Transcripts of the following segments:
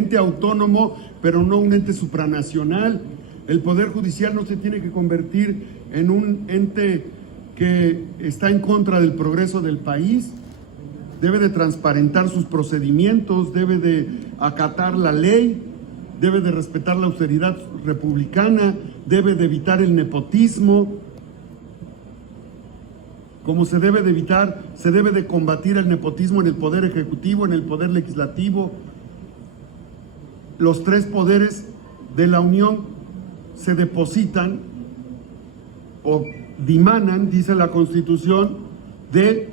ente autónomo, pero no un ente supranacional. El Poder Judicial no se tiene que convertir en un ente que está en contra del progreso del país. Debe de transparentar sus procedimientos, debe de acatar la ley, debe de respetar la austeridad republicana, debe de evitar el nepotismo. Como se debe de evitar, se debe de combatir el nepotismo en el Poder Ejecutivo, en el Poder Legislativo. Los tres poderes de la Unión se depositan o dimanan, dice la Constitución, de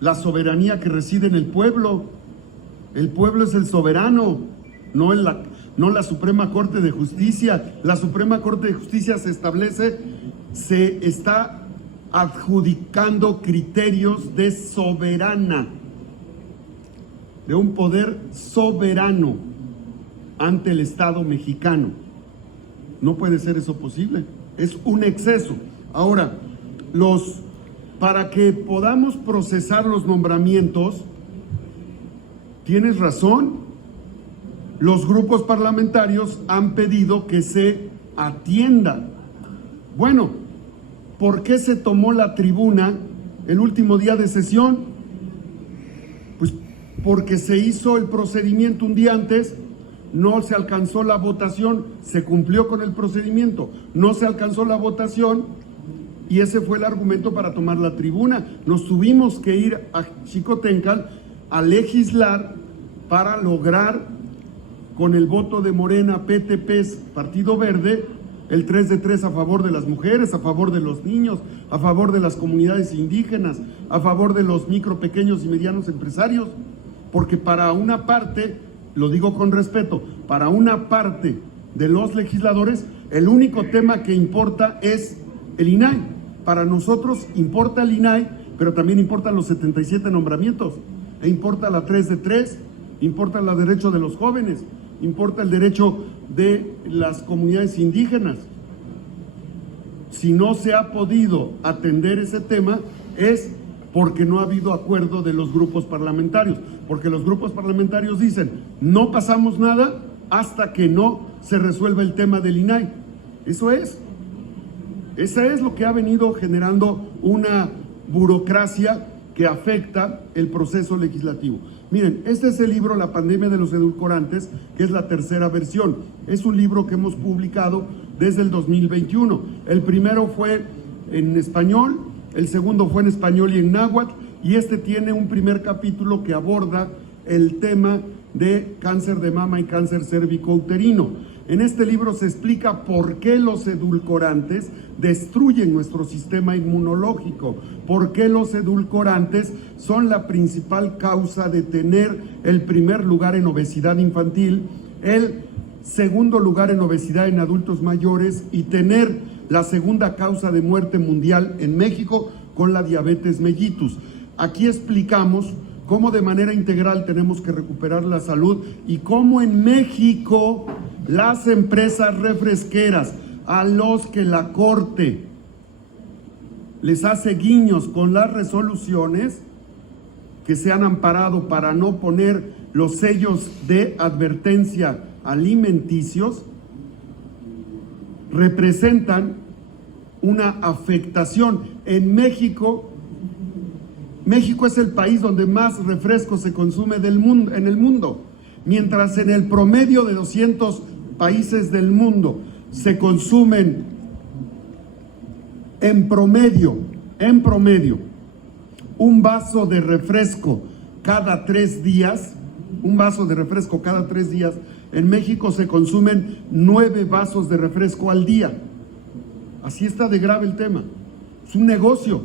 la soberanía que reside en el pueblo. El pueblo es el soberano, no la Suprema Corte de Justicia. La Suprema Corte de Justicia se está adjudicando criterios de soberana, de un poder soberano ante el Estado mexicano. No puede ser eso posible, es un exceso. Ahora, para que podamos procesar los nombramientos, tienes razón, los grupos parlamentarios han pedido que se atienda. Bueno, ¿por qué se tomó la tribuna el último día de sesión? Pues porque se hizo el procedimiento un día antes, no se alcanzó la votación, se cumplió con el procedimiento, no se alcanzó la votación y ese fue el argumento para tomar la tribuna. Nos tuvimos que ir a Xicoténcatl a legislar para lograr, con el voto de Morena, PTP, Partido Verde, el 3 de 3 a favor de las mujeres, a favor de los niños, a favor de las comunidades indígenas, a favor de los micro, pequeños y medianos empresarios, porque para una parte, lo digo con respeto, para una parte de los legisladores, el único tema que importa es el INAI. Para nosotros importa el INAI, pero también importan los 77 nombramientos, e importa la 3 de 3, importa el derecho de los jóvenes, importa el derecho de las comunidades indígenas. Si no se ha podido atender ese tema es porque no ha habido acuerdo de los grupos parlamentarios, porque los grupos parlamentarios dicen no pasamos nada hasta que no se resuelva el tema del INAI. Esa es lo que ha venido generando una burocracia que afecta el proceso legislativo. Miren, este es el libro La pandemia de los edulcorantes, que es la tercera versión. Es un libro que hemos publicado desde el 2021. El primero fue en español, el segundo fue en español y en náhuatl, y este tiene un primer capítulo que aborda el tema de cáncer de mama y cáncer cérvico-uterino. En este libro se explica por qué los edulcorantes destruyen nuestro sistema inmunológico, por qué los edulcorantes son la principal causa de tener el primer lugar en obesidad infantil, el segundo lugar en obesidad en adultos mayores y tener la segunda causa de muerte mundial en México con la diabetes mellitus. Aquí explicamos cómo de manera integral tenemos que recuperar la salud y cómo en México las empresas refresqueras a los que la Corte les hace guiños con las resoluciones que se han amparado para no poner los sellos de advertencia alimenticios, representan una afectación. En México es el país donde más refresco se consume en el mundo, mientras en el promedio de 200 países del mundo se consumen en promedio, un vaso de refresco cada 3 días, en México se consumen 9 vasos de refresco al día. Así está de grave el tema, es un negocio.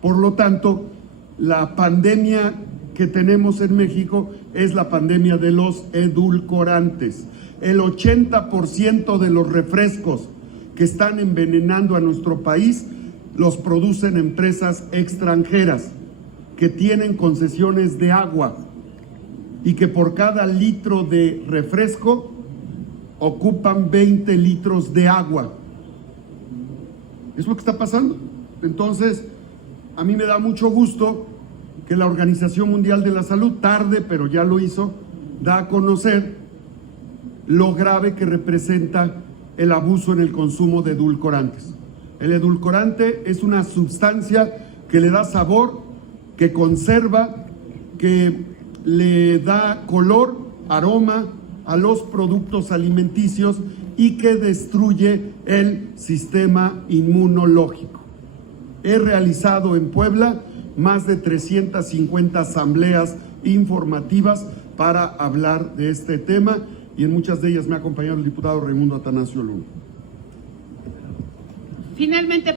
Por lo tanto, la pandemia que tenemos en México es la pandemia de los edulcorantes. El 80% de los refrescos que están envenenando a nuestro país los producen empresas extranjeras que tienen concesiones de agua y que por cada litro de refresco ocupan 20 litros de agua. Es lo que está pasando. Entonces, a mí me da mucho gusto que la Organización Mundial de la Salud, tarde, pero ya lo hizo, da a conocer lo grave que representa el abuso en el consumo de edulcorantes. El edulcorante es una sustancia que le da sabor, que conserva, que le da color, aroma a los productos alimenticios y que destruye el sistema inmunológico. He realizado en Puebla más de 350 asambleas informativas para hablar de este tema y en muchas de ellas me ha acompañado el diputado Raimundo Atanasio Luna. Finalmente.